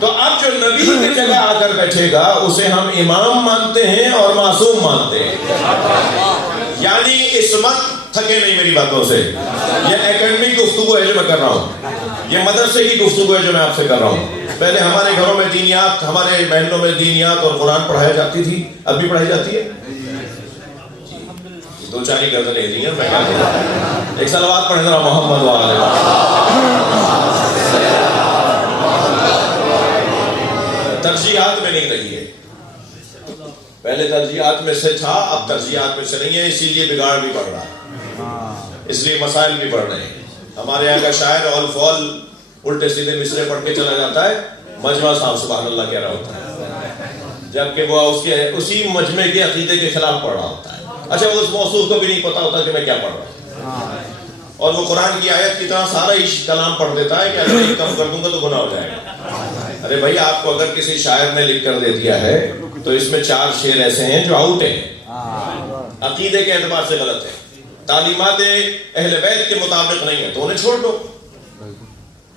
تو اب جو نبی کی جگہ آ کر بیٹھے گا اسے ہم امام مانتے ہیں اور معصوم مانتے ہیں، یعنی عصمت۔ تھکے نہیں میری باتوں سے، یہ اکیڈمک گفتگو ہے جو میں کر رہا ہوں، یہ مدرسے کی گفتگو ہے جو میں آپ سے کر رہا ہوں۔ پہلے ہمارے گھروں میں دینیات، ہمارے محلوں میں دینیات اور قرآن پڑھایا جاتی تھی، اب بھی پڑھائی جاتی ہے؟ دو چار ہی غزلیں دی ہیں، میں کیا کہوں؟ ایک صلوات پڑھیں ذرا محمد وآلہ ترجیحات میں نہیں رہی ہے، پہلے ترجیحات میں سے تھا، اب ترجیحات میں سے نہیں ہے، اسی لیے بگاڑ بھی بڑھ رہا ہے، اس لیے مسائل بھی بڑھ رہے ہیں۔ ہمارے یہاں کا شاعر اول فول الٹے سیدھے مصرے پڑھ کے چلا جاتا ہے، مجمع صاحب سبحان اللہ کہہ رہا ہوتا ہے، جبکہ وہ اسی مجمع کے عقیدے کے خلاف پڑھ رہا ہوتا ہے۔ اچھا، وہ اس موصوف کو بھی نہیں پتا ہوتا کہ میں کیا پڑھ رہا ہوں، اور وہ قرآن کی آیت کی طرح سارا ہی کلام پڑھ دیتا ہے کہ اگر ایک کم کر دوں گا تو گناہ ہو جائے گا۔ ارے بھائی، آپ کو اگر کسی شاعر نے لکھ کر دے دیا ہے تو اس میں 4 شعر ایسے ہیں جو آؤٹ ہیں، عقیدے کے اعتبار سے غلط ہے، تعلیمات اہل بیت کے مطابق نہیں ہے، تو انہیں چھوڑ دو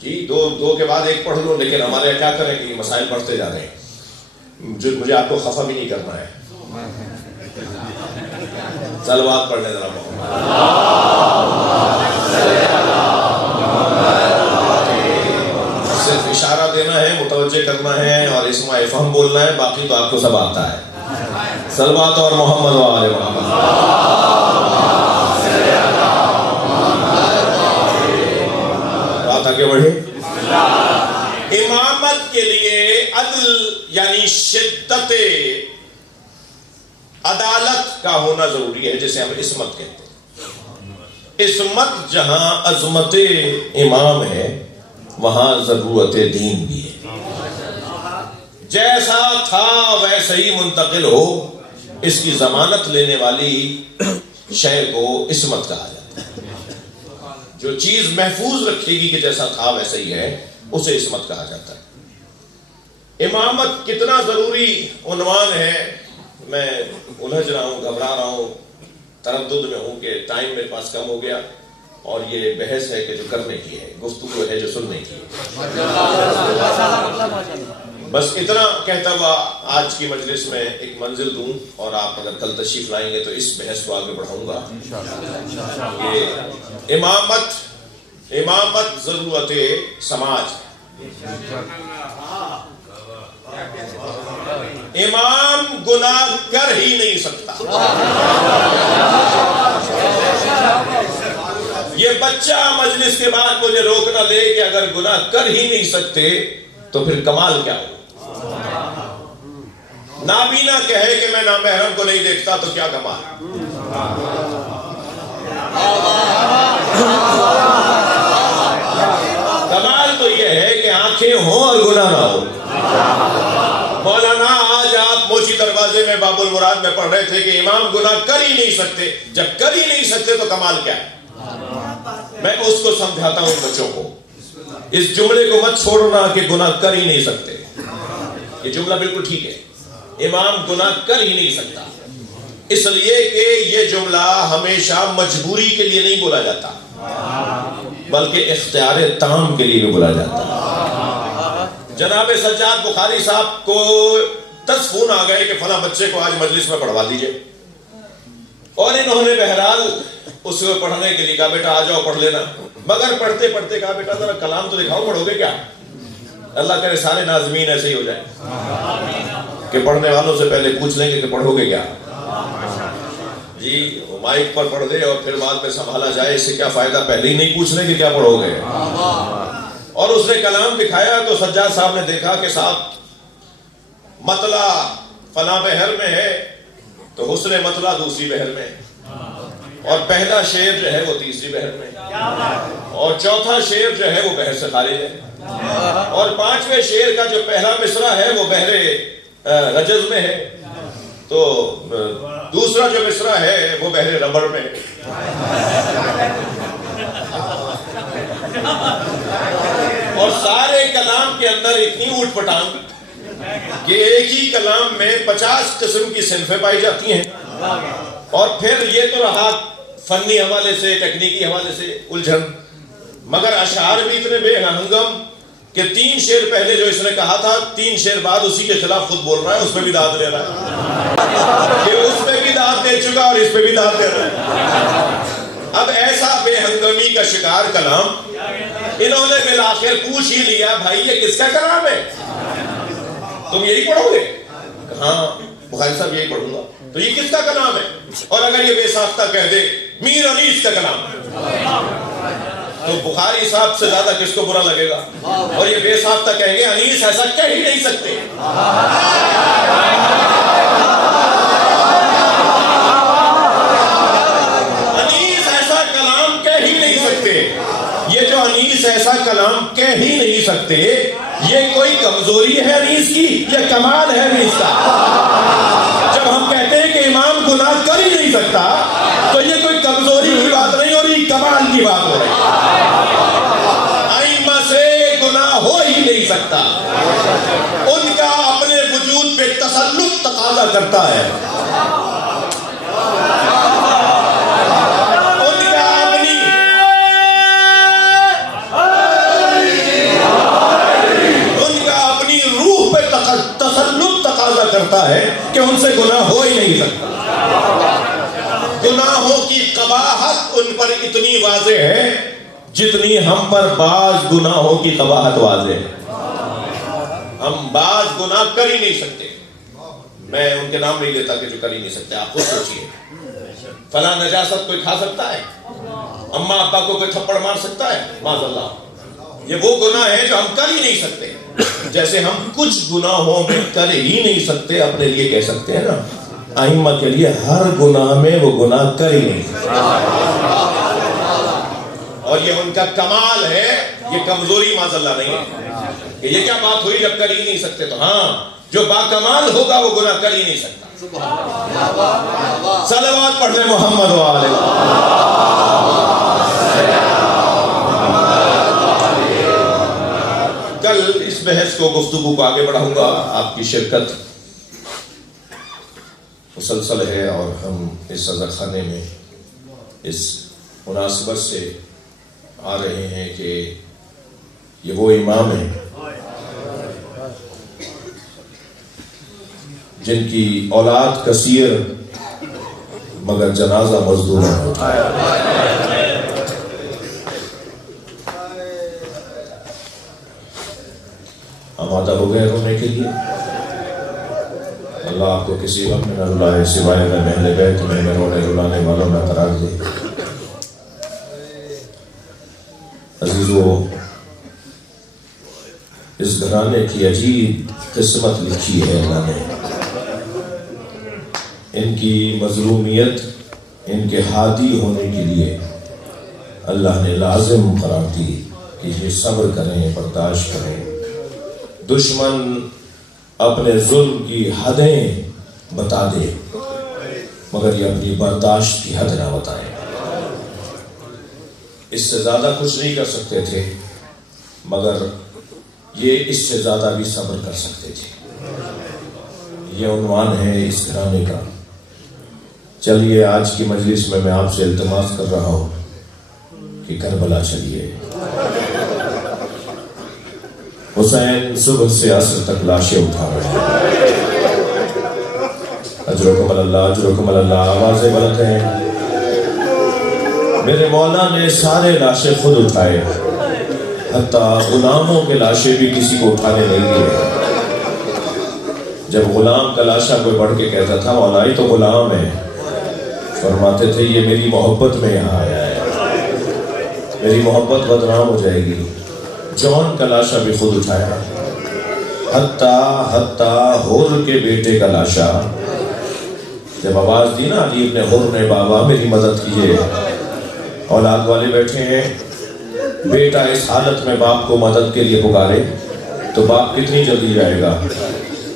جی، دو کے بعد ایک پڑھ لو۔ لیکن ہمارے کیا کریں کہ یہ مسائل بڑھتے جا رہے ہیں، جو مجھے آپ کو خفا بھی نہیں کرنا ہے۔ صلوات پڑھ لیں ذرا محمد۔ صرف اشارہ دینا ہے، متوجہ کرنا ہے اور اسم افہم بولنا ہے، باقی تو آپ کو سب آتا ہے۔ صلوات اور محمد وآلہ محمد۔ بات آگے بڑھے۔ امامت کے لیے عدل یعنی شدت عدالت کا ہونا ضروری ہے، جسے ہم عصمت کہتے ہیں۔ عصمت جہاں عظمت امام ہے وہاں ضرورت دین بھی ہے، جیسا تھا ویسے ہی منتقل ہو، اس کی ضمانت لینے والی شے کو عصمت کہا جاتا ہے۔ جو چیز محفوظ رکھے گی کہ جیسا تھا ویسے ہی ہے، اسے عصمت کہا جاتا ہے۔ امامت کتنا ضروری عنوان ہے، میں الجھ رہا ہوں، گھبرا رہا ہوں، تردد میں ہوں کہ ٹائم میرے پاس کم ہو گیا، اور یہ بحث ہے کہ جو کرنے کی ہے، گفتگو ہے جو سننے کی ہے۔ بس اتنا کہتا ہوا آج کی مجلس میں ایک منزل دوں، اور آپ اگر کل تشریف لائیں گے تو اس بحث کو آگے بڑھاؤں گا کہ امامت ضرورت سماج ہے۔ امام گناہ کر ہی نہیں سکتا۔ یہ بچہ مجلس کے بعد مجھے روکنا لے کہ اگر گناہ کر ہی نہیں سکتے تو پھر کمال کیا ہو؟ نابینا کہے کہ میں نامحرم کو نہیں دیکھتا تو کیا کمال؟ آنکھیں ہوں اور گناہ نہ ہو. مولانا آج آپ موچی دروازے میں باب المراد میں پڑھ رہے تھے کہ امام گناہ کر ہی نہیں سکتے. جب کر ہی نہیں سکتے تو کمال کیا ہے؟ میں اس کو سمجھاتا ہوں بچوں کو. اس جملے کو مت چھوڑنا کہ گناہ کر ہی نہیں سکتے. یہ جملہ بالکل ٹھیک ہے. امام گناہ کر ہی نہیں سکتا، اس لیے کہ یہ جملہ ہمیشہ مجبوری کے لیے نہیں بولا جاتا بلکہ اختیار تام کے لیے بھی بولا جاتا. جناب سجاد بخاری صاحب کو 10 فون آ گئے کہ فلاں بچے کو آج مجلس میں پڑھوا دیجئے، اور انہوں نے بہرحال اس کو پڑھنے کے لیے کہا بیٹا آ جاؤ پڑھ لینا. مگر پڑھتے پڑھتے کہا بیٹا ذرا کلام تو دکھاؤ، پڑھو گے کیا؟ اللہ کرے سارے ناظمین ایسے ہی ہو جائیں کہ پڑھنے والوں سے پہلے پوچھ لیں گے کہ پڑھو گے کیا. جی مائک پر پڑھ دے اور پھر بعد میں سنبھالا جائے، اس سے کیا فائدہ؟ پہلے ہی نہیں پوچھ لیں کہ کیا پڑھو گے. اور اس نے کلام دکھایا تو سجاد صاحب نے دیکھا کہ صاحب مطلع فلاں بحر میں ہے تو حسن مطلع دوسری بحر میں، اور پہلا شعر جو ہے وہ تیسری بحر میں، اور چوتھا شعر جو ہے وہ بحر سے خارج ہے، اور 5ویں شعر کا جو پہلا مصرع ہے وہ بحر رجز میں ہے، تو دوسرا جو مصرع ہے وہ بحر ربڑ میں ہے. اور سارے کلام کے اندر اتنی اوٹ پٹانگ کہ ایک ہی کلام میں 50 قسم کی صنفیں پائی جاتی ہیں. اور پھر یہ تو رہا فنی حوالے سے، ٹیکنیکی حوالے سے الجھن، مگر اشعار بھی اتنے بے ہنگم کہ 3 شعر پہلے جو اس نے کہا تھا 3 شعر بعد اسی کے خلاف خود بول رہا ہے، اس پہ بھی داد دے رہا ہے کہ اس پہ بھی داد دے چکا اور اس پہ بھی داد دے رہا ہے. اب ایسا بے ہنگمی کا شکار کلام انہوں نے بالآخر پوچھ ہی لیا بھائی یہ کس کا کلام ہے؟ تم یہی پڑھو گے؟ ہاں بخاری صاحب یہی پڑھوں گا. تو یہ کس کا کلام ہے؟ اور اگر یہ بے ساختہ کہہ دے میر انیس کا کلام تو بخاری صاحب سے زیادہ کس کو برا لگے گا؟ اور یہ بے ساختہ کہیں گے انیس ایسا کہہ ہی نہیں سکتے. انیس ایسا کلام کہہ ہی نہیں سکتے. یہ جو انیس ایسا کلام کہہ ہی نہیں سکتے، یہ کوئی کمزوری ہے انیس کی یا کمال ہے انیس کا؟ جب ہم کہتے ہیں کہ امام گناہ کر ہی نہیں سکتا تو یہ کوئی کمزوری کی بات نہیں اور یہ کمال کی بات ہو رہی ہے. ائمہ سے گناہ ہو ہی نہیں سکتا، ان کا اپنے وجود پہ تسلط تقاضا کرتا ہے. کرتا ہے کہ ان سے گناہ ہو ہی نہیں سکتا. گناہوں کی قباحت ان پر اتنی واضح ہے جتنی ہم پر بعض گناہوں کی قباحت واضح ہے. ہم بعض گناہ کر ہی نہیں سکتے. میں ان کے نام نہیں لیتا کہ جو کر ہی نہیں سکتے. آپ خود سوچئے فلاں نجاست کوئی کھا سکتا ہے؟ اماں ابا کو کوئی تھپڑ مار سکتا ہے؟ معاذ اللہ. یہ وہ گناہ ہے جو ہم کر ہی نہیں سکتے. جیسے ہم کچھ گناہوں میں کر ہی نہیں سکتے اپنے لیے کہہ سکتے ہیں نا، ائمہ کے لیے ہر گناہ میں وہ گناہ کر ہی نہیں سکتے. اور یہ ان کا کمال ہے، یہ کمزوری معاذ اللہ نہیں ہے کہ یہ کیا بات ہوئی جب کر ہی نہیں سکتے. تو ہاں جو باکمال ہوگا وہ گناہ کر ہی نہیں سکتا. صلوات پڑھ لیں محمد وآلہ. کل اس بحث کو گفتگو کو آگے بڑھاؤں گا. آپ کی شرکت مسلسل ہے اور ہم اس عزت خانے میں اس مناسبت سے آ رہے ہیں کہ یہ وہ امام ہیں جن کی اولاد کثیر مگر جنازہ مزدور ہوتا ہے. آمادہ ہو گئے رونے کے لیے؟ اللہ آپ کو کسی وقت میں نہ رلائے سوائے میں محل بیت میں رونے رلانے والوں میں قرار دے. عزیزو، اس گھرانے کی عجیب قسمت لکھی ہے اللہ نے. ان کی مظلومیت ان کے ہادی ہونے کے لیے اللہ نے لازم قرار دی کہ یہ صبر کریں، برداشت کریں. دشمن اپنے ظلم کی حدیں بتا دے مگر یہ اپنی برداشت کی حد نہ بتائیں. اس سے زیادہ کچھ نہیں کر سکتے تھے مگر یہ اس سے زیادہ بھی صبر کر سکتے تھے. یہ عنوان ہے اس گھرانے کا. چلیے آج کی مجلس میں آپ سے التماس کر رہا ہوں کہ کربلا چلیے. حسین صبح سے عصر تک لاشیں اٹھا رہے ہیں. اجرکم اللہ اجرکم اللہ. آوازیں بلند ہیں. میرے مولا نے سارے لاشیں خود اٹھائے, حتیٰ غلاموں کے لاشیں بھی کسی کو اٹھانے نہیں دیے. جب غلام کا لاشا کوئی پڑھ کے کہتا تھا مولا یہ تو غلام ہے, فرماتے تھے یہ میری محبت میں یہاں آیا ہے, میری محبت بدنام ہو جائے گی. جون کا لاشا بھی خود اٹھایا, حتیٰ حر کے بیٹے کا لاشا. جب آواز دی نا علی ابن حر نے بابا میری مدد کیجیے, اولاد والے بیٹھے ہیں, بیٹا اس حالت میں باپ کو مدد کے لیے پکارے تو باپ کتنی جلدی جائے گا,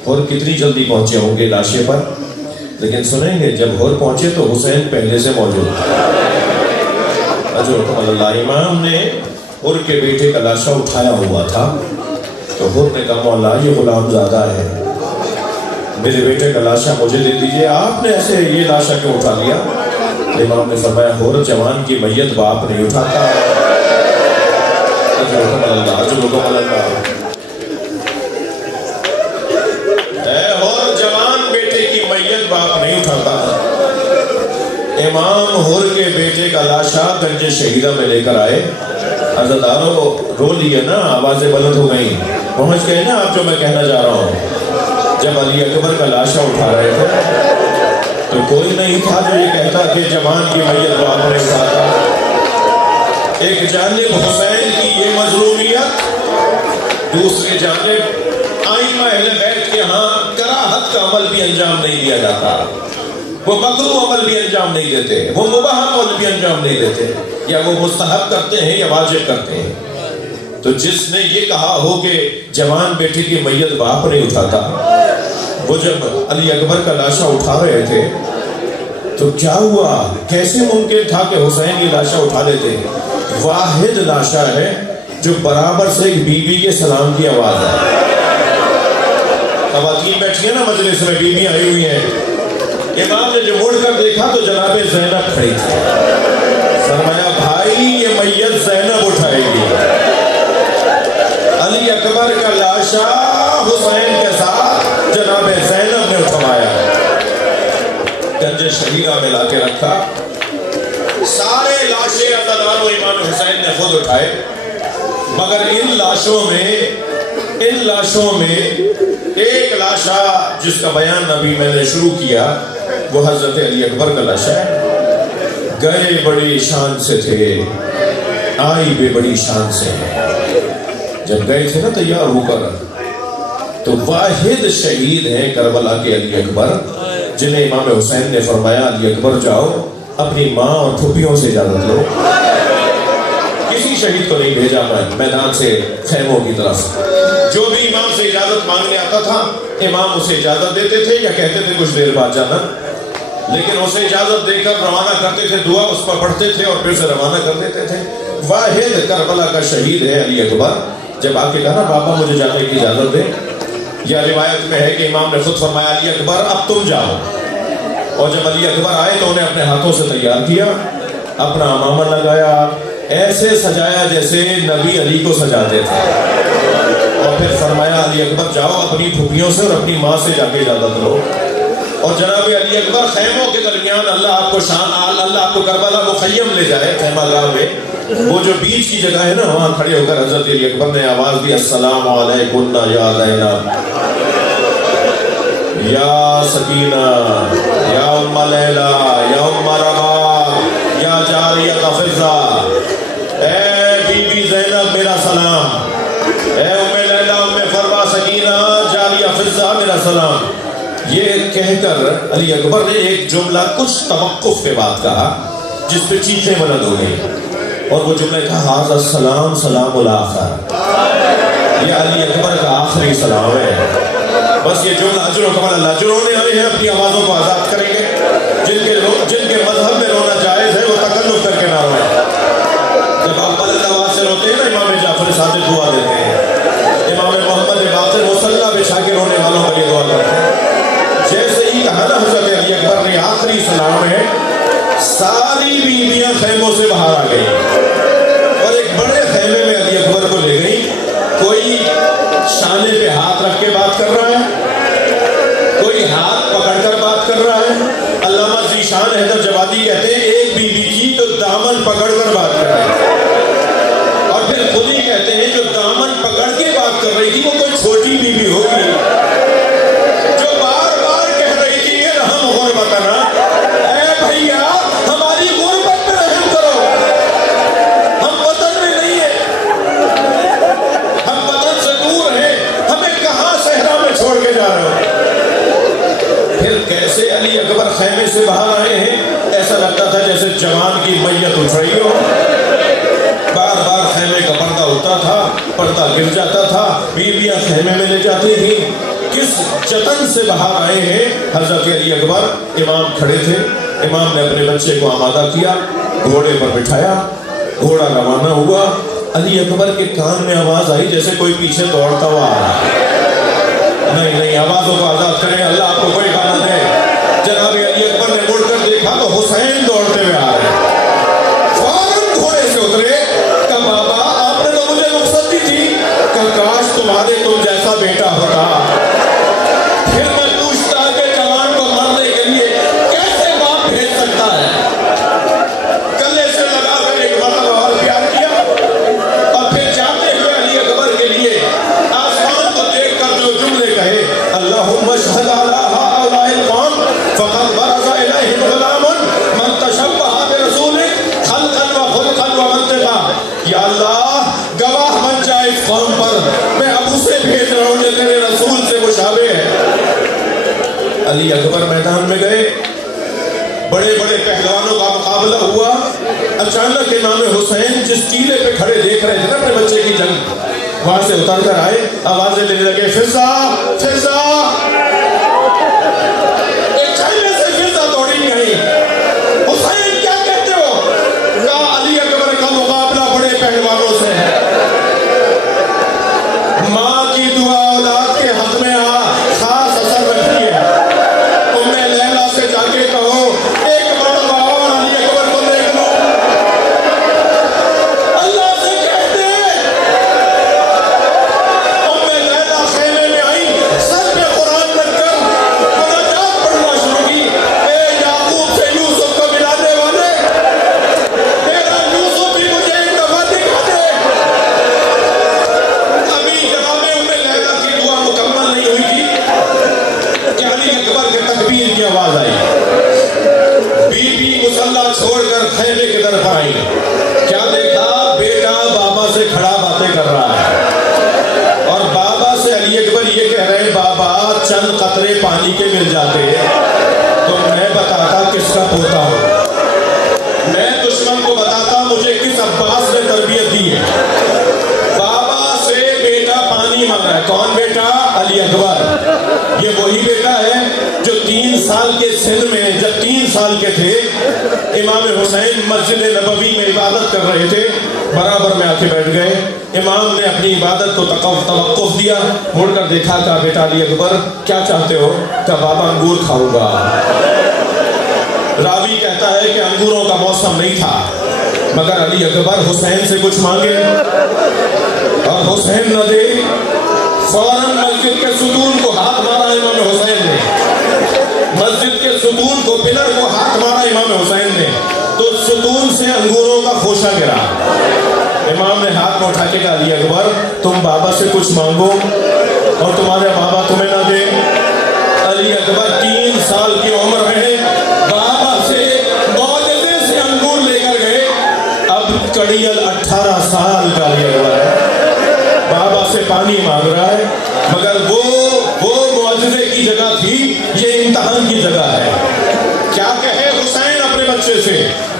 حر کتنی جلدی پہنچے ہوں گے لاشے پر. لیکن سنیں گے جب حر پہنچے تو حسین پہلے سے موجود تھا. اجرکم اللہ. امام نے حر کے بیٹے کا لاشا اٹھایا ہوا تھا تو حر نے کہا مولا یہ غلام زیادہ ہے, میرے بیٹے کا لاشا مجھے دے دیجئے. آپ نے ایسے یہ لاشا کیوں اٹھا لیا؟ امام نے فرمایا حر جوان کی میت باپ نہیں اٹھاتا. اجرکم اللہ اجرکم اللہ. حر جوان بیٹے کی میت باپ نہیں اٹھاتا. امام حر کے بیٹے کا لاشا گنج شہیدہ میں لے کر آئے. عزاداروں رو لیے نا, آوازیں بلند ہو گئیں, پہنچ گئے نا آپ جو میں کہنا جا رہا ہوں. جب علی اکبر کا لاشا اٹھا رہے تھے تو کوئی نہیں تھا جو یہ کہتا کہ جوان کی میت باپ نے اٹھاتا. ایک جانب حسین کی یہ مظلومیت, دوسری جانب ائمہ اہل بیت کے ہاں کراہت کا عمل بھی انجام نہیں دیا جاتا. وہ مکروہ عمل بھی انجام نہیں دیتے, وہ مباح عمل بھی انجام نہیں دیتے, یا وہ مستحب کرتے ہیں یا واجب کرتے ہیں. تو جس نے یہ کہا ہو کہ جوان بیٹے کی میت باپ نہیں اٹھاتا, وہ جب علی اکبر کا لاشا اٹھا رہے تھے تو کیا ہوا, کیسے ممکن تھا کہ حسین یہ لاشا اٹھا لیتے؟ واحد لاشا ہے جو برابر سے ایک بی بی کے سلام کی آواز ہے. خواتین بیٹھی ہیں نا مجلس میں, بی بی آئی ہوئی ہیں. امام نے جو مڑ کر دیکھا تو جناب زینب کھڑی تھی. فرمایا بھائی یہ میت زینب اٹھائے گی. علی اکبر کا لاشا حسین کے ساتھ جناب زینب نے اٹھوایا, گنج شہیدہ میں لا کے رکھا. سارے لاشیں عزادار و امام حسین نے خود اٹھائے, مگر ان لاشوں میں ایک لاشا جس کا بیان نبی میں نے شروع کیا وہ حضرت علی اکبر کا لاشا ہے. گئے بڑی شان سے تھے, آئی بھی بڑی شان سے. جب گئے تھے نا تیار ہو کر, تو واحد شہید ہیں کربلا کے علی اکبر, جنہیں امام حسین نے فرمایا علی اکبر جاؤ اپنی ماں اور پھوپھیوں سے اجازت لو. کسی شہید کو نہیں بھیجا میں میدان سے خیموں کی طرف. جو بھی امام سے اجازت مانگنے آتا تھا امام اسے اجازت دیتے تھے یا کہتے تھے کچھ دیر بعد جانا, لیکن اسے اجازت دے کر روانہ کرتے تھے, دعا اس پر پڑھتے تھے اور پھر سے روانہ کر دیتے تھے. واحد کربلا کا شہید ہے علی اکبر. جب آ کے کہا بابا مجھے جانے کی اجازت دے, یا روایت میں ہے کہ امام نے خود فرمایا علی اکبر اب تم جاؤ. اور جب علی اکبر آئے تو انہیں اپنے ہاتھوں سے تیار کیا, اپنا امامہ لگایا, ایسے سجایا جیسے نبی علی کو سجاتے تھے, اور پھر فرمایا علی اکبر جاؤ اپنی پھوپھیوں سے اور اپنی ماں سے جا کے اجازت لو. اور جناب علی اکبر خیموں کے درمیان, اللہ آپ کو کربلا مخیم لے جائے خیمہ گاہ میں, وہ جو بیچ کی جگہ ہے نا وہاں کھڑے ہو کر حضرت علی اکبر نے آواز دی السلام علیکم یا زینب یا سکینہ یا ام لیلہ یا ام رباب یا جاریہ فضہ. اے بی بی زینب میرا سلام, اے ام لیلہ ام فروا سکینہ جاریہ فضہ میرا سلام. یہ کہہ کر علی اکبر نے ایک جملہ کچھ توقف کے بعد کہا جس پہ چیخیں بلند ہو گئی, اور وہ جملہ تھا ھذا السلام سلام الآخر. یہ علی اکبر کا آخری سلام ہے. بس یہ جملہ اجر و کمال اللہ جو رونے آئے ہیں اپنی آوازوں کو آزاد کریں گے. جن کے مذہب میں رونا جائز ہے وہ تکلف کر کے نہ روئیں. جب آپ بلند آواز سے روتے ہیں نا امام جعفر صادق دعا دیتے ہیں, امام محمد باقر مصلی بچھا کے رونے والوں کا یہ دعا کرتے ہیں. جیسے ہی کہا نا حضرت علی اکبر نے آخری سلام ہے, ساری بیویاں خیموں سے باہر آ گئی اور ایک بڑے خیمے میں علی اکبر کو لے گئی. کوئی شانے پہ ہاتھ رکھ کے بات کر رہا ہے, کوئی ہاتھ پکڑ کر بات کر رہا ہے. علامہ ذیشان حیدر جوادی کہتے ہیں ایک بیوی تھی جو دامن پکڑ کر بات کر رہی تھی, اور پھر خود ہی کہتے ہیں جو دامن پکڑ کے بات کر رہی تھی وہ کوئی چھوٹی بیوی ہوگی جو بار بار کہہ رہی تھی یہ رحم غربتنا, اے بھیا ہماری غربت پہ رحم کرو, ہم وطن میں نہیں ہیں, ہم وطن سے دور ہیں, ہمیں کہاں صحرا میں چھوڑ کے جا رہے ہو. پھر کیسے علی اکبر خیمے سے باہر آئے ہیں, ایسا لگتا تھا جیسے جوان کی میت اٹھ رہی ہو. بار بار خیمے کا پردہ ہوتا تھا, پردہ گر جاتا تھا, بیویاں خیمے میں لے جاتی تھیں. کس جتن سے باہر آئے ہیں حضرت علی اکبر. امام کھڑے تھے, امام نے اپنے بچے کو آمادہ کیا, گھوڑے پر بٹھایا, گھوڑا روانہ ہوا. علی اکبر کے کان میں آواز آئی جیسے کوئی پیچھے دوڑتا ہوا آ رہا ہے. نہیں آوازوں کو آزاد کریں, اللہ آپ کو کوئی گانا دے. جناب علی اکبر نے مڑ کر دیکھا تو حسین دوڑتے ہوئے آ رہے ہیں. فوراً گھوڑے سے اترے, کہا بابا آپ نے تو مجھے رخصت دی تھی, کہا کاش تمہارے تم جیسا بیٹا ہوتا. پھر میں پوچھتا کہ جوان کو مارنے کے لیے کیسے باپ بھیج سکتا ہے. گلے سے لگا کر ایک مرتبہ اور پیار کیا, اور پھر جاتے ہوئے علی اکبر کے لیے آسمان کو دیکھ کر جو جملے کہے, اللہم اشہد علی ہؤلاء القوم فقد برز الیہم غلام من تشبہ برسولک خلقا وخلقا ومنطقا. یا اللہ گواہ بن جائے اس قوم پر, میں اب اسے بھیج رہا ہوں جو تیرے رسول سے مشابہ ہے. علی اکبر میدان میں گئے, بڑے بڑے پہلوانوں کا مقابلہ ہوا. اچانک امام حسین جس ٹیلے پہ کھڑے دیکھ رہے تھے نا اپنے بچے کی جنگ, وہاں سے اتر کر آئے, آوازیں لینے لگے, فضا فضا. ایک چھلے سے فضا دوڑی گئی, حسین کیا کہتے ہو؟ کہا علی اکبر کا مقابلہ بڑے پہلوانوں سے ہے. ماں کی دعا اولاد کے حق میں خاص اثر رکھتی ہے. ام لیلا سے جا کے کہو ایک مرتبہ اور علی اکبر کو دیکھ لو. اللہ سے کہتے ام لیلا خیمے میں آئی, سر پہ قرآن رکھ کر مناجات پڑھنا شروع کی. اے یعقوب سے یوسف کو ملانے والے, میرا یوسف بھی مجھے ایک دفعہ دکھا دے. ابھی جناب ام لیلا کی دعا مکمل نہیں ہوئی تھی کہ علی اکبر کے تکبیر کی آواز آئی. بی بی مصلی چھوڑ کر خیمے کی طرف آئی. کیا دیکھا؟ بیٹا بابا سے کھڑا باتیں کر رہا ہے, اور بابا سے علی اکبر یہ کہہ رہے ہیں بابا چند قطرے پانی کے مل جاتے تو میں بتاتا کس کا پوتا ہوں, میں دشمن کو بتاتا مجھے کس عباس نے تربیت دی ہے. بابا سے بیٹا پانی مانگ رہا ہے. کون بیٹا؟ علی اکبر. یہ وہی بیٹا ہے جو 3 سال کے سن میں, جب 3 سال کے تھے, امام حسین مسجد نبوی میں عبادت کر رہے تھے, برابر میں آ کے بیٹھ گئے. امام نے اپنی عبادت کو توقف دیا, مڑ کر دیکھا, کہا بیٹا علی اکبر کیا چاہتے ہو؟ کہا بابا انگور کھاؤں گا. راوی کہتا ہے کہ انگوروں کا موسم نہیں تھا, مگر علی اکبر حسین سے کچھ مانگے اور حسین نہ دے. فوراً مسجد کے ستون کو ہاتھ مارا امام حسین نے, مسجد کے ستون کو, پلر کو ہاتھ مارا امام حسین نے, تو ستون سے انگوروں کا خوشہ گرا. امام نے ہاتھ میں اٹھا کے کہا علی اکبر تم بابا سے کچھ مانگو اور تمہارے بابا تمہیں نہ دے. علی اکبر 3 سال کی عمر میں بابا سے معجزے سے انگور لے کر گئے. اب کڑیل 18 سال کا علی اکبر ہے, بابا سے پانی مانگ رہا ہے, مگر وہ معجزے کی جگہ تھی, یہ امتحان کی جگہ ہے. کیا کہے حسین اپنے بچے سے؟